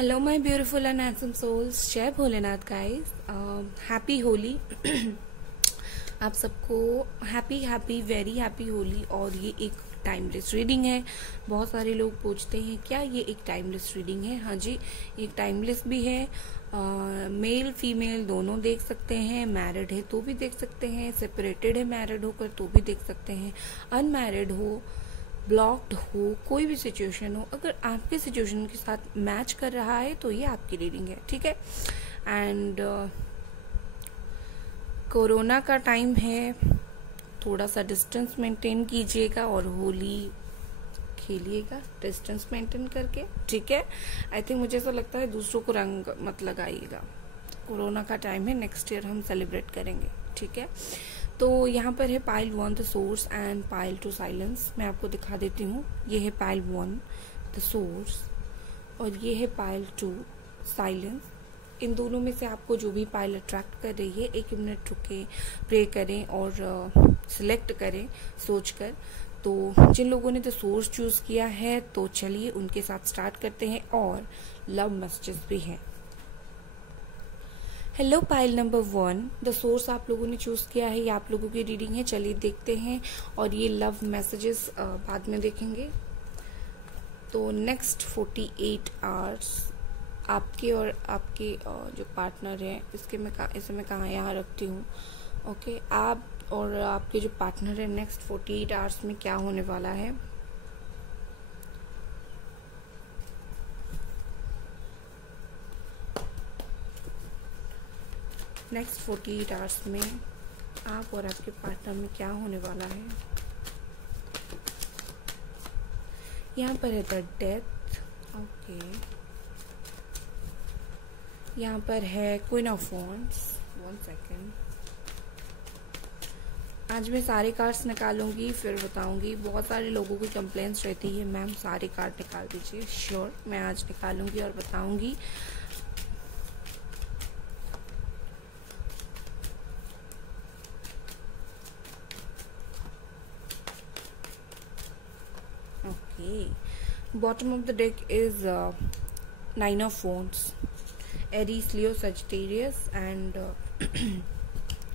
Hello my beautiful and handsome souls, जय Bholenath guys. Happy Holi. आप सबको happy happy very happy Holi. और ये एक टाइमलेस रीडिंग है। बहुत सारे लोग पूछते हैं क्या ये एक टाइमलेस रीडिंग है। हाँ जी, एक टाइमलेस भी है। मेल फीमेल दोनों देख सकते हैं। मैरिड है तो भी देख सकते हैं, सेपरेटेड है मैरिड होकर तो भी देख सकते हैं, अनमैरिड हो, ब्लॉक्ड हो, कोई भी सिचुएशन हो, अगर आपके सिचुएशन के साथ मैच कर रहा है तो ये आपकी रीडिंग है, ठीक है। एंड कोरोना का टाइम है, थोड़ा सा डिस्टेंस मेंटेन कीजिएगा और होली खेलिएगा डिस्टेंस मेंटेन करके, ठीक है। आई थिंक मुझे ऐसा लगता है दूसरों को रंग मत लगाइएगा। कोरोना का टाइम है, नेक्स्ट ईयर हम सेलिब्रेट करेंगे, ठीक है। तो यहाँ पर है pile 1 the source and pile 2 silence. मैं आपको दिखा देती हूँ। ये है पाइल 1 द सोर्स और ये है पाइल 2 साइलेंस। इन दोनों में से आपको जो भी पाइल अट्रैक्ट कर रही है, 1 मिनट रुके, प्रे करें और सिलेक्ट करें सोचकर। तो जिन लोगों ने द सोर्स चूज किया है तो चलिए उनके साथ स्टार्ट करते हैं। और लव मैसेजेस भी हैं। Hello pile number 1, the source आप लोगों ने चूज किया है, ये आप लोगों की रीडिंग है। चलिए देखते हैं और ये लव मैसेजेस बाद में देखेंगे। तो नेक्स्ट 48 आवर्स आपके और आपके जो पार्टनर है, इसे मैं कहाँ यहाँ रखती हूँ। ओके, आप और आपके जो पार्टनर है, नेक्स्ट 48 आवर्स में क्या होने वाला है। नेक्स्ट 48 आवर्स में आप और आपके पार्टनर में क्या होने वाला है। यहाँ पर है द डेथ। ओके, यहाँ पर है क्वीन ऑफ वॉन्ड्स। 1 सेकेंड, आज मैं सारे कार्ड्स निकालूंगी फिर बताऊंगी। बहुत सारे लोगों की कंप्लेंट्स रहती है, मैम सारे कार्ड निकाल दीजिए। श्योर, मैं आज निकालूंगी और बताऊंगी। Bottom of the deck is 9 of Wands, Aries, Leo, Sagittarius and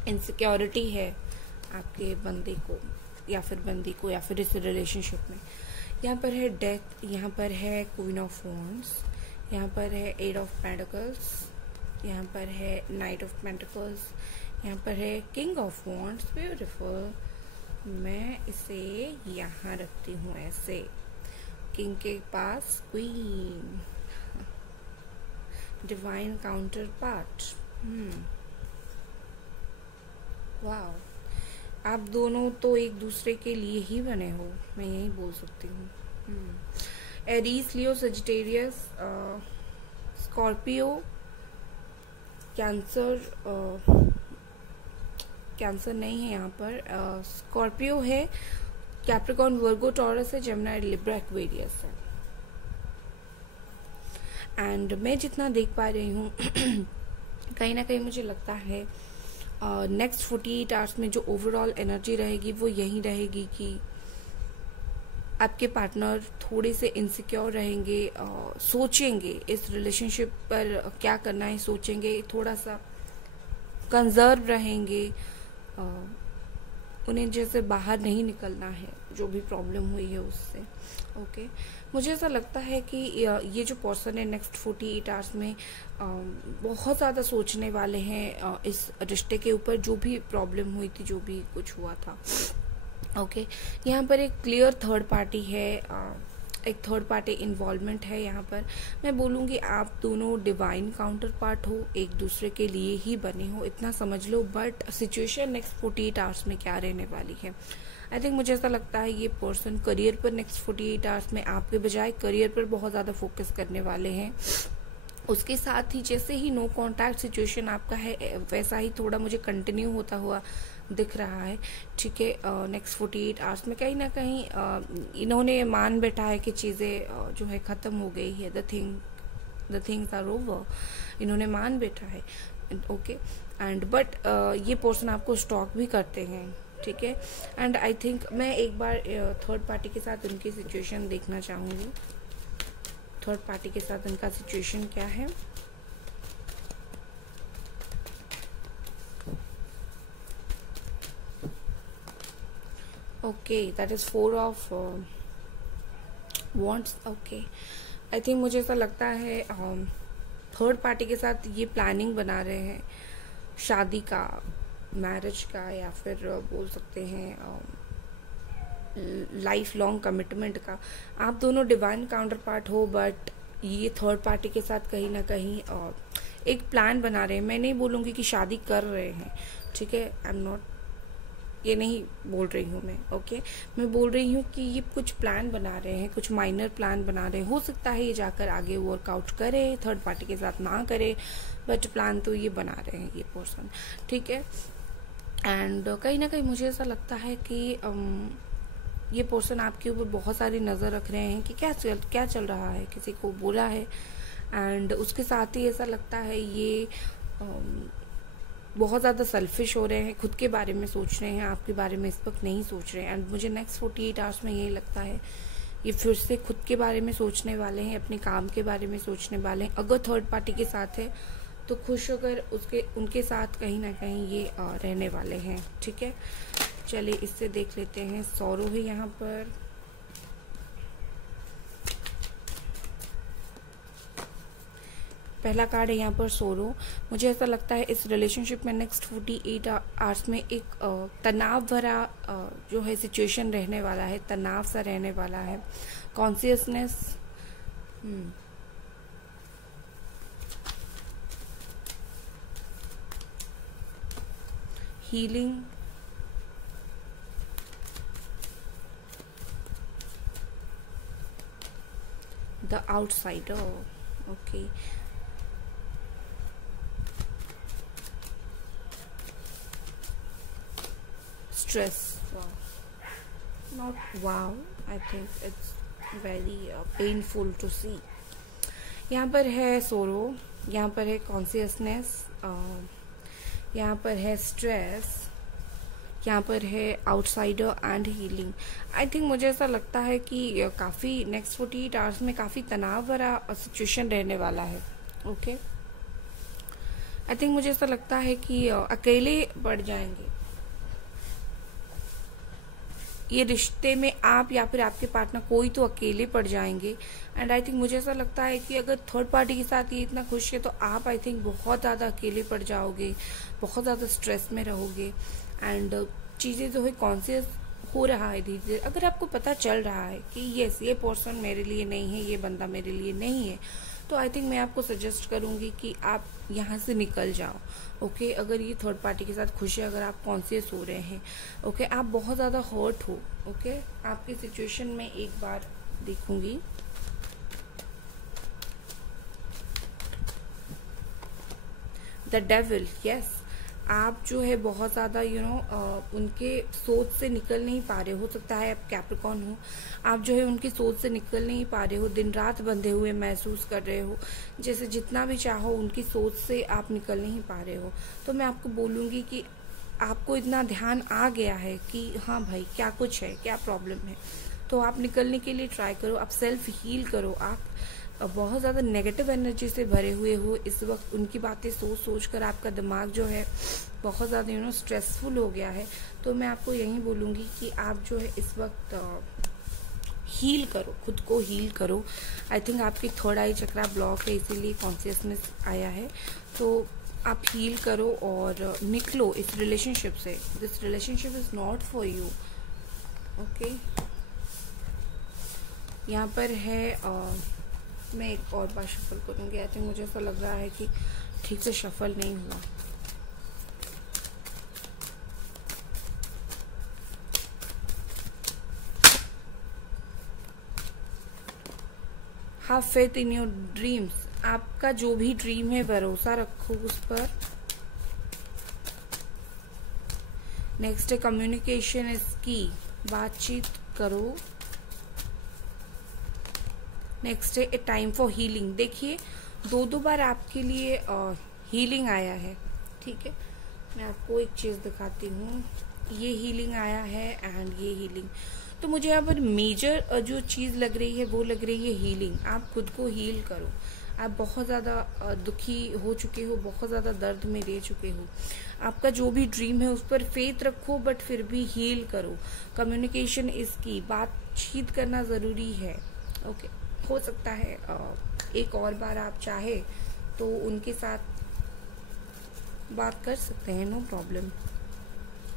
insecurity है आपके बंदे को या फिर बंदी को या फिर इस रिलेशनशिप में। यहाँ पर है डेथ, यहाँ पर है क्वीन ऑफ वॉन्ड्स, यहाँ पर है 8 ऑफ पेंटिकल्स, यहाँ पर है नाइट ऑफ पेंटिकल्स, यहाँ पर है किंग ऑफ वॉन्ड्स। ब्यूटीफुल। मैं इसे यहाँ रखती हूँ ऐसे, किंग के पास queen, divine counterpart. Wow, आप दोनों तो एक दूसरे के लिए ही बने हो, मैं यही बोल सकती हूँ। एरीज, लियो, सजिटेरियस, स्कॉर्पियो, कैंसर, कैंसर नहीं है यहाँ पर, स्कॉर्पियो है, कैप्रिकॉर्न, वर्गो, टॉरस है, जेमिनी, लिब्रा, एक्वेरियस है। एंड मैं जितना देख पा रही हूँ कहीं ना कहीं मुझे लगता है नेक्स्ट 48 आवर्स में जो ओवरऑल एनर्जी रहेगी वो यही रहेगी कि आपके पार्टनर थोड़े से इनसिक्योर रहेंगे, सोचेंगे इस रिलेशनशिप पर क्या करना है, सोचेंगे, थोड़ा सा कंजर्व रहेंगे। उन्हें जैसे बाहर नहीं निकलना है जो भी प्रॉब्लम हुई है उससे। ओके, मुझे ऐसा लगता है कि ये जो पर्सन है नेक्स्ट 48 आवर्स में बहुत ज़्यादा सोचने वाले हैं इस रिश्ते के ऊपर, जो भी प्रॉब्लम हुई थी, जो भी कुछ हुआ था। ओके, यहाँ पर एक क्लियर थर्ड पार्टी है, एक थर्ड पार्टी इन्वॉल्वमेंट है। यहाँ पर मैं बोलूँगी आप दोनों डिवाइन काउंटर पार्ट हो, एक दूसरे के लिए ही बने हो, इतना समझ लो। बट सिचुएशन नेक्स्ट 48 आवर्स में क्या रहने वाली है, आई थिंक मुझे ऐसा लगता है ये पर्सन करियर पर नेक्स्ट 48 आवर्स में आपके बजाय करियर पर बहुत ज़्यादा फोकस करने वाले हैं। उसके साथ ही जैसे ही नो कॉन्टैक्ट सिचुएशन आपका है, वैसा ही थोड़ा मुझे कंटिन्यू होता हुआ दिख रहा है, ठीक है। नेक्स्ट 48 आवर्स में कहीं ना कहीं इन्होंने मान बैठा है कि चीज़ें जो है ख़त्म हो गई है, द थिंग्स आर ओवर, इन्होंने मान बैठा है। ओके, एंड बट ये पर्सन आपको स्टॉक भी करते हैं, ठीक है। एंड आई थिंक मैं एक बार थर्ड पार्टी के साथ उनकी सिचुएशन देखना चाहूँगी। थर्ड पार्टी के साथ इनका सिचुएशन क्या है। Okay, that is 4 of wants. Okay, I think मुझे ऐसा लगता है थर्ड पार्टी के साथ ये प्लानिंग बना रहे हैं शादी का, मैरिज का, या फिर बोल सकते हैं लाइफ लॉन्ग कमिटमेंट का। आप दोनों डिवाइन काउंटर पार्ट हो, बट ये थर्ड पार्टी के साथ कहीं ना कहीं एक प्लान बना रहे हैं। मैं नहीं बोलूँगी कि शादी कर रहे हैं, ठीक है, आई एम नॉट, ये नहीं बोल रही हूँ मैं। ओके, मैं बोल रही हूँ कि ये कुछ प्लान बना रहे हैं, कुछ माइनर प्लान बना रहे हैं। हो सकता है ये जाकर आगे वर्कआउट करे, थर्ड पार्टी के साथ ना करे, बट प्लान तो ये बना रहे हैं ये पर्सन, ठीक है। एंड कहीं ना कहीं मुझे ऐसा लगता है कि ये पर्सन आपके ऊपर बहुत सारी नज़र रख रहे हैं कि क्या चल रहा है, किसी को बोला है। एंड उसके साथ ही ऐसा लगता है ये बहुत ज़्यादा सेल्फिश हो रहे हैं, खुद के बारे में सोच रहे हैं, आपके बारे में इस वक्त नहीं सोच रहे हैं। एंड मुझे नेक्स्ट 48 आवर्स में यही लगता है ये फिर से खुद के बारे में सोचने वाले हैं, अपने काम के बारे में सोचने वाले हैं। अगर थर्ड पार्टी के साथ है तो खुश होकर उनके साथ कहीं ना कहीं ये रहने वाले हैं, ठीक है। चलिए इससे देख लेते हैं। सौरो है यहाँ पर, पहला कार्ड है यहाँ पर सोरो। मुझे ऐसा लगता है इस रिलेशनशिप में नेक्स्ट 48 आवर्स में एक तनाव भरा जो है सिचुएशन रहने वाला है, तनाव सा रहने वाला है। Consciousness, healing, the outsider. Okay, stress. Wow, not wow, I think it's very painful to see. यहाँ पर है सोरो, यहाँ पर है कॉन्शियसनेस, यहाँ पर है स्ट्रेस, यहाँ पर है outsider and healing. I think मुझे ऐसा लगता है कि काफ़ी नेक्स्ट 48 आवर्स में काफ़ी तनाव भरा सिचुएशन रहने वाला है। ओके, आई थिंक मुझे ऐसा लगता है कि अकेले पड़ जाएंगे ये रिश्ते में, आप या फिर आपके पार्टनर, कोई तो अकेले पड़ जाएंगे। एंड आई थिंक मुझे ऐसा लगता है कि अगर थर्ड पार्टी के साथ ये इतना खुश है तो आप आई थिंक बहुत ज़्यादा अकेले पड़ जाओगे, बहुत ज़्यादा स्ट्रेस में रहोगे। एंड चीज़ें जो है कॉन्शियस हो रहा है धीरे धीरे। अगर आपको पता चल रहा है कि यस ये पर्सन मेरे लिए नहीं है, ये बंदा मेरे लिए नहीं है, तो आई थिंक मैं आपको सजेस्ट करूंगी कि आप यहाँ से निकल जाओ। ओके, अगर ये थर्ड पार्टी के साथ खुश है, अगर आप कॉन्शियस हो रहे हैं, ओके, आप बहुत ज़्यादा हर्ट हो, ओके, आपकी सिचुएशन में एक बार देखूंगी। द डेविल, यस, आप जो है बहुत ज़्यादा उनके सोच से निकल नहीं पा रहे हो सकता है आप कैप्रिकॉर्न हो, आप जो है उनकी सोच से निकल नहीं पा रहे हो, दिन रात बंधे हुए महसूस कर रहे हो, जैसे जितना भी चाहो उनकी सोच से आप निकल नहीं पा रहे हो। तो मैं आपको बोलूँगी कि आपको इतना ध्यान आ गया है कि हाँ भाई क्या कुछ है, क्या प्रॉब्लम है, तो आप निकलने के लिए ट्राई करो, आप सेल्फ हील करो। आप बहुत ज़्यादा नेगेटिव एनर्जी से भरे हुए हो इस वक्त, उनकी बातें सोच सोच कर आपका दिमाग जो है बहुत ज़्यादा स्ट्रेसफुल हो गया है। तो मैं आपको यही बोलूँगी कि आप जो है इस वक्त हील करो, खुद को हील करो। आई थिंक आपकी थर्ड आई चक्रा ब्लॉक है, इसीलिए कॉन्शियसनेस आया है। तो आप हील करो और निकलो इस रिलेशनशिप से। This relationship is not for you. Okay, यहाँ पर है मैं एक और बार शफल करूँगी। आई थिंक मुझे ऐसा लग रहा है कि ठीक से शफल नहीं हुआ। Have faith in your dreams, आपका जो भी ड्रीम है भरोसा रखो उस पर। नेक्स्ट है कम्युनिकेशन इज की, बातचीत करो। नेक्स्ट है ए टाइम फॉर हीलिंग। देखिए दो बार आपके लिए हीलिंग आया है, ठीक है। मैं आपको एक चीज़ दिखाती हूँ, ये हीलिंग आया है एंड ये हीलिंग। तो मुझे यहाँ पर मेजर जो चीज़ लग रही है वो लग रही है हीलिंग। आप खुद को हील करो। आप बहुत ज़्यादा दुखी हो चुके हो, बहुत ज़्यादा दर्द में रह चुके हो। आपका जो भी ड्रीम है उस पर फेथ रखो, बट फिर भी हील करो। कम्युनिकेशन इसकी बातचीत करना ज़रूरी है। ओके, हो सकता है एक और बार आप चाहे तो उनके साथ बात कर सकते हैं, नो प्रॉब्लम।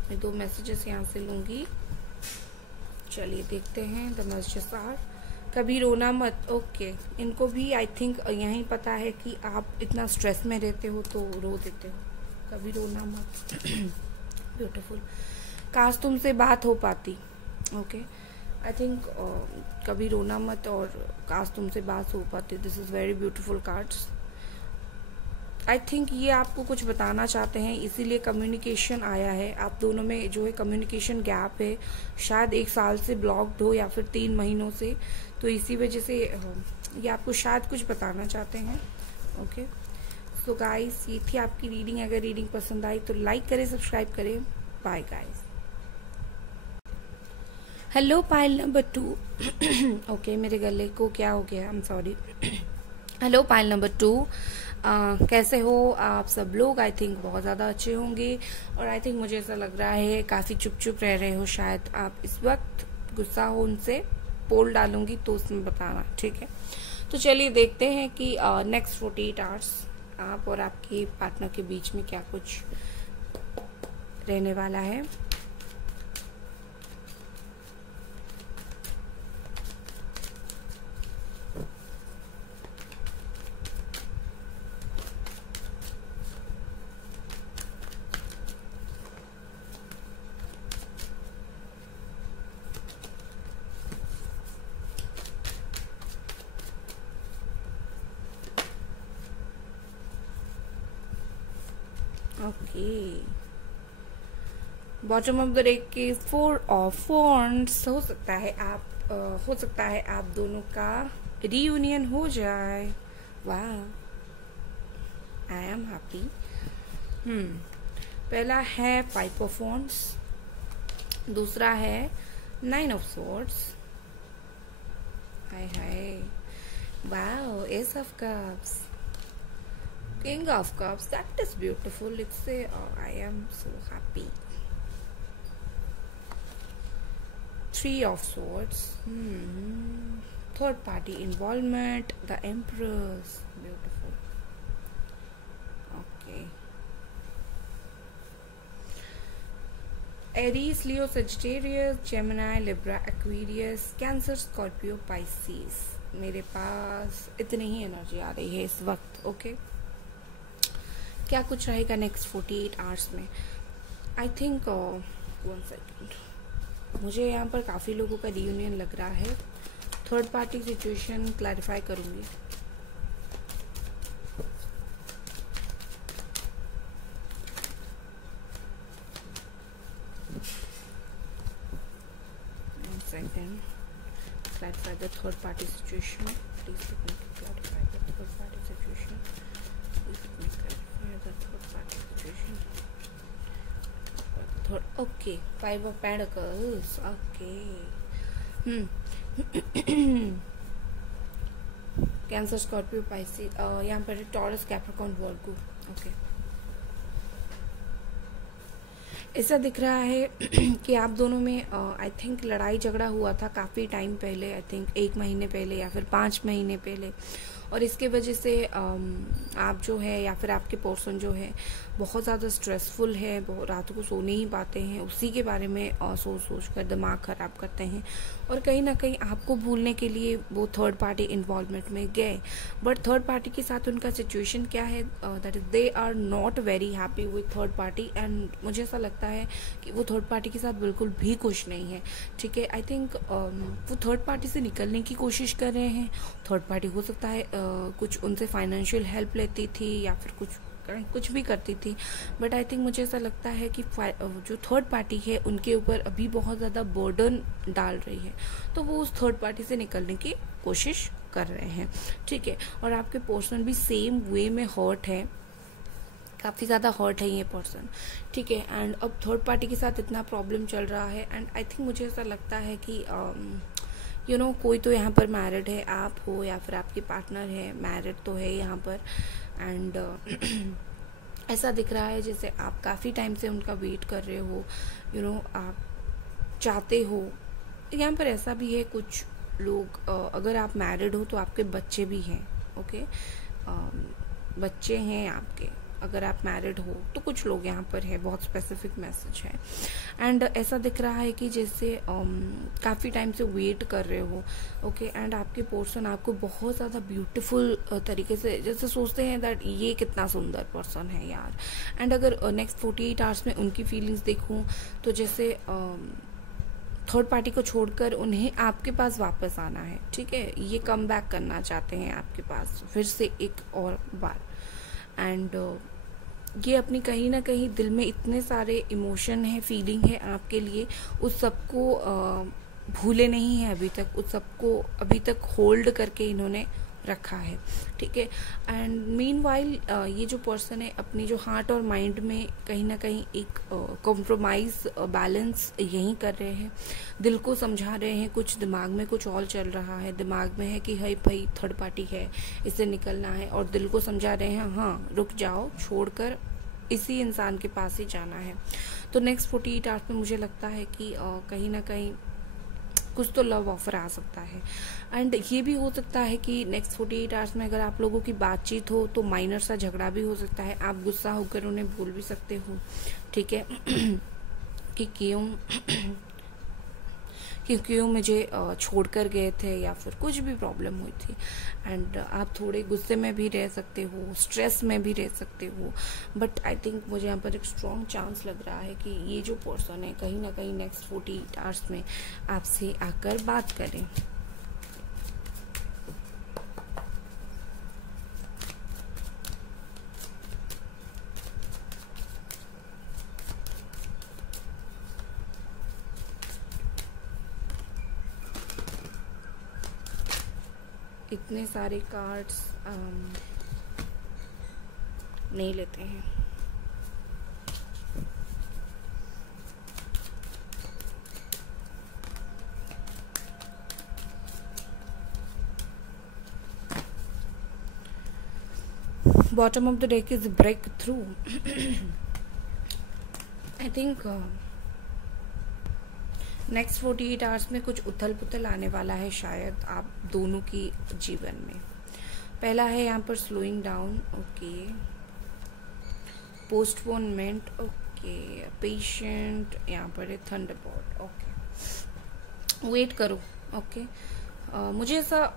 मैं 2 मैसेजेस यहाँ से लूँगी। चलिए देखते हैं। द मैसेजेस आर, कभी रोना मत। ओके, इनको भी आई थिंक यही पता है कि आप इतना स्ट्रेस में रहते हो तो रो देते हो। कभी रोना मत। ब्यूटीफुल। काश तुमसे बात हो पाती। ओके, आई थिंक कभी रोना मत और काश तुमसे बात हो पाती। This is very beautiful cards. I think ये आपको कुछ बताना चाहते हैं, इसीलिए कम्युनिकेशन आया है। आप दोनों में जो है कम्युनिकेशन गैप है, शायद 1 साल से ब्लॉक्ड हो या फिर 3 महीनों से, तो इसी वजह से ये आपको शायद कुछ बताना चाहते हैं। ओके, सो गाइस, ये थी आपकी रीडिंग। अगर रीडिंग पसंद आई तो लाइक करें, सब्सक्राइब करें। Bye guys. Hello pile number 2। Okay, मेरे गले को क्या हो गया, I am sorry. Hello pile number 2, कैसे हो आप सब लोग? आई थिंक बहुत ज़्यादा अच्छे होंगे। और आई थिंक मुझे ऐसा लग रहा है काफ़ी चुप चुप रह रहे हो शायद आप इस वक्त। गुस्सा हो उनसे, पोल डालूंगी तो उसमें बताना, ठीक है? तो चलिए देखते हैं कि नेक्स्ट 48 आवर्स आप और आपके पार्टनर के बीच में क्या कुछ रहने वाला है। Okay, bottom of the deck के 4 ऑफ वॉन्ड्स। हो सकता है आप दोनों का रियूनियन हो जाए। वाह, आई एम हैप्पी। पहला है 5 ऑफ वॉन्ड्स, दूसरा है 9 of swords. Hi hi, wow, S of cups, King of Cups. That is beautiful. It's a I am so happy. 3 of Swords. Third party involvement. The Empress. Beautiful. Okay. Aries, Leo, Sagittarius, Gemini, Libra, Aquarius, Cancer, Scorpio, Pisces. मेरे पास इतनी ही energy आ रही है इस वक्त। Okay, क्या कुछ रहेगा next 48 hours में? आई थिंक 1 सेकेंड, मुझे यहाँ पर काफ़ी लोगों का रियूनियन लग रहा है। थर्ड पार्टी सिचुएशन क्लैरिफाई करूँगी। Second, clarify the third party situation. Please let me clarify the third party situation. Please let me clarify the third party situation. Third, okay. 5 of Pentacles. Okay. Cancer, Scorpio, Pisces. यहाँ पर Taurus, Capricorn, Virgo. Okay. ऐसा दिख रहा है कि आप दोनों में आई थिंक लड़ाई झगड़ा हुआ था काफ़ी टाइम पहले। आई थिंक 1 महीने पहले या फिर 5 महीने पहले, और इसके वजह से आप जो है या फिर आपके पर्सन जो है बहुत ज़्यादा स्ट्रेसफुल है, बहुत रात को सो नहीं पाते हैं, उसी के बारे में सोच कर दिमाग ख़राब करते हैं, और कहीं ना कहीं आपको भूलने के लिए वो थर्ड पार्टी इन्वॉल्वमेंट में गए। बट थर्ड पार्टी के साथ उनका सिचुएशन क्या है, that is they are not very happy with third party. And मुझे ऐसा लगता है कि वो थर्ड पार्टी के साथ बिल्कुल भी खुश नहीं है। ठीक है, आई थिंक वो थर्ड पार्टी से निकलने की कोशिश कर रहे हैं। थर्ड पार्टी हो सकता है कुछ उनसे फाइनेंशियल हेल्प लेती थी या फिर कुछ भी करती थी, बट आई थिंक मुझे ऐसा लगता है कि जो थर्ड पार्टी है उनके ऊपर अभी बहुत ज़्यादा बर्डन डाल रही है, तो वो उस थर्ड पार्टी से निकलने की कोशिश कर रहे हैं। ठीक है, और आपके पर्सन भी सेम वे में हर्ट है, काफ़ी ज़्यादा हर्ट है ये पर्सन, ठीक है। एंड अब थर्ड पार्टी के साथ इतना प्रॉब्लम चल रहा है, एंड आई थिंक मुझे ऐसा लगता है कि कोई तो यहाँ पर मैरिड है, आप हो या फिर आपके पार्टनर है, मैरिड तो है यहाँ पर। एंड ऐसा दिख रहा है जैसे आप काफ़ी टाइम से उनका वेट कर रहे हो, आप चाहते हो। यहाँ पर ऐसा भी है, कुछ लोग अगर आप मैरिड हो तो आपके बच्चे भी हैं, ओके, बच्चे हैं आपके, अगर आप मैरिड हो तो कुछ लोग यहाँ पर है, बहुत स्पेसिफिक मैसेज है। एंड ऐसा दिख रहा है कि जैसे काफ़ी टाइम से वेट कर रहे हो, ओके, एंड आपके पर्सन आपको बहुत ज़्यादा ब्यूटीफुल तरीके से जैसे सोचते हैं दैट ये कितना सुंदर पर्सन है यार। एंड अगर नेक्स्ट 48 आवर्स में उनकी फीलिंग्स देखूँ तो जैसे थर्ड पार्टी को छोड़कर उन्हें आपके पास वापस आना है, ठीक है, ये कम बैक करना चाहते हैं आपके पास फिर से एक और बार। एंड ये अपनी कहीं ना कहीं दिल में इतने सारे इमोशन है, फीलिंग है आपके लिए, उस सबको भूले नहीं है अभी तक, उस सबको अभी तक होल्ड करके इन्होंने रखा है, ठीक है। एंड मीनवाइल ये जो पर्सन है अपनी जो हार्ट और माइंड में कहीं ना कहीं एक कॉम्प्रोमाइज बैलेंस यही कर रहे हैं, दिल को समझा रहे हैं, कुछ दिमाग में कुछ और चल रहा है, दिमाग में है कि हाई भाई थर्ड पार्टी है, इससे निकलना है, और दिल को समझा रहे हैं हाँ रुक जाओ, छोड़कर इसी इंसान के पास ही जाना है। तो नेक्स्ट 48 आवर्स में मुझे लगता है कि कहीं ना कहीं कुछ तो लव ऑफर आ सकता है। एंड ये भी हो सकता है कि नेक्स्ट 48 आवर्स में अगर आप लोगों की बातचीत हो तो माइनर सा झगड़ा भी हो सकता है, आप गुस्सा होकर उन्हें बोल भी सकते हो, ठीक है, कि क्यों मुझे छोड़कर गए थे या फिर कुछ भी प्रॉब्लम हुई थी। एंड आप थोड़े गुस्से में भी रह सकते हो, स्ट्रेस में भी रह सकते हो, बट आई थिंक मुझे यहाँ पर एक स्ट्रॉन्ग चांस लग रहा है कि ये जो पर्सन है कहीं ना कहीं नेक्स्ट 48 आवर्स में आपसे आकर बात करें। इतने सारे कार्ड्स नहीं लेते हैं। Bottom of the deck is break through. I think next 48 hours में कुछ उथल पुथल आने वाला है शायद आप दोनों की जीवन में। पहला है यहाँ पर slowing down, okay, postponement, okay, patient, यहाँ पर है थंडरबॉल्ट, ओके, वेट करो, ओके। मुझे ऐसा,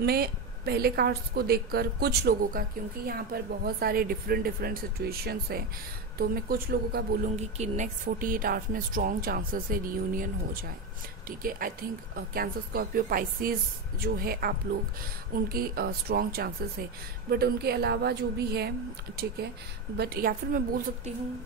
मैं पहले कार्ड्स को देखकर कुछ लोगों का, क्योंकि यहाँ पर बहुत सारे डिफरेंट सिचुएशंस हैं, तो मैं कुछ लोगों का बोलूँगी कि नेक्स्ट 48 आवर्स में स्ट्रॉन्ग चांसेस है रियूनियन हो जाए, ठीक है। I think cancer, Scorpio, Pisces जो है आप लोग, उनकी स्ट्रॉन्ग चांसेस है, बट उनके अलावा जो भी है, ठीक है, बट या फिर मैं बोल सकती हूँ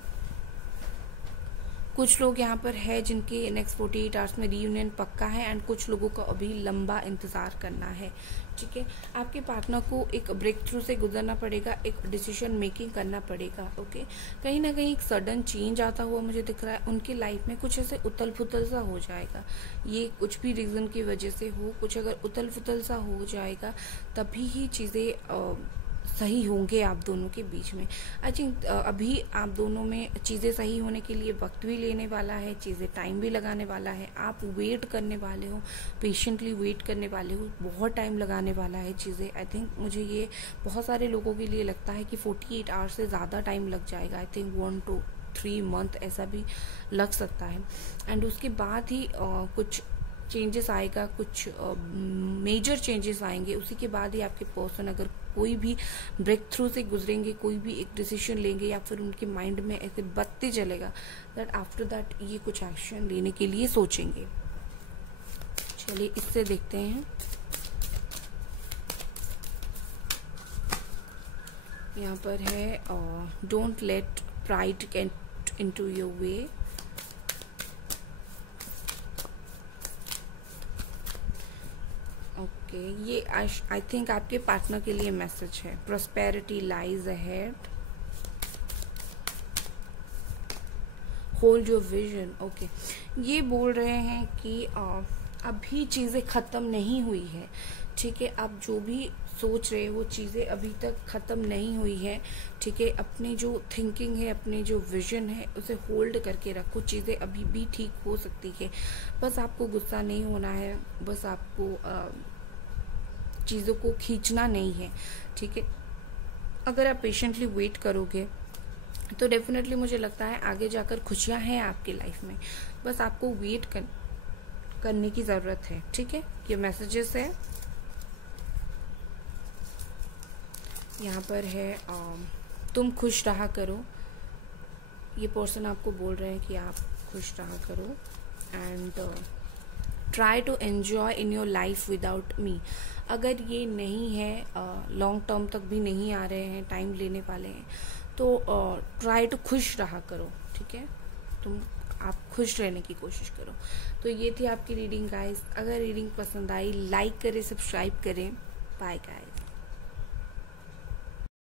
कुछ लोग यहाँ पर है जिनके नेक्स्ट 48 आवर्स में रियूनियन पक्का है, एंड कुछ लोगों को अभी लंबा इंतजार करना है, ठीक है। आपके पार्टनर को एक ब्रेक थ्रू से गुजरना पड़ेगा, एक डिसीजन मेकिंग करना पड़ेगा, ओके। कहीं ना कहीं एक सडन चेंज आता हुआ मुझे दिख रहा है उनकी लाइफ में, कुछ ऐसे उथल पुथल सा हो जाएगा, ये कुछ भी रीजन की वजह से हो, कुछ अगर उथल पुथल सा हो जाएगा तभी ही चीज़ें सही होंगे आप दोनों के बीच में। आई थिंक अभी आप दोनों में चीज़ें सही होने के लिए वक्त भी लेने वाला है, चीज़ें टाइम भी लगाने वाला है, आप वेट करने वाले हो, पेशेंटली वेट करने वाले हो, बहुत टाइम लगाने वाला है चीज़ें। आई थिंक मुझे ये बहुत सारे लोगों के लिए लगता है कि 48 आवर्स से ज़्यादा टाइम लग जाएगा, आई थिंक 1 to 3 month ऐसा भी लग सकता है। एंड उसके बाद ही कुछ चेंजेस आएगा, कुछ मेजर चेंजेस आएंगे, उसी के बाद ही आपके पर्सन अगर कोई भी ब्रेक थ्रू से गुजरेंगे, कोई भी एक डिसीजन लेंगे, या फिर उनके माइंड में ऐसे बत्ती जलेगा दैट आफ्टर दैट ये कुछ एक्शन लेने के लिए सोचेंगे। चलिए इससे देखते हैं। यहाँ पर है don't let pride get into your way, okay, ये आई थिंक आपके पार्टनर के लिए मैसेज है। Prosperity lies ahead, hold your vision. Okay, ये बोल रहे हैं कि अभी चीज़ें ख़त्म नहीं हुई है, ठीक है। आप जो भी सोच रहे हो वो चीज़ें अभी तक ख़त्म नहीं हुई है, ठीक है। अपनी जो थिंकिंग है, अपनी जो विजन है, उसे होल्ड करके रखो। चीज़ें अभी भी ठीक हो सकती है, बस आपको गुस्सा नहीं होना है, बस आपको चीज़ों को खींचना नहीं है, ठीक है। अगर आप पेशेंटली वेट करोगे तो डेफिनेटली मुझे लगता है आगे जाकर खुशियां हैं आपकी लाइफ में, बस आपको वेट करने की ज़रूरत है, ठीक है। ये मैसेजेस है यहाँ पर है, तुम खुश रहा करो। ये पर्सन आपको बोल रहे हैं कि आप खुश रहा करो and try to enjoy in your life without me. अगर ये नहीं है, लॉन्ग टर्म तक भी नहीं आ रहे हैं, टाइम लेने वाले हैं, तो ट्राई टू खुश रहा करो, ठीक है। आप खुश रहने की कोशिश करो। तो ये थी आपकी रीडिंग गाइस। अगर रीडिंग पसंद आई, लाइक करें, सब्सक्राइब करें। Bye guys.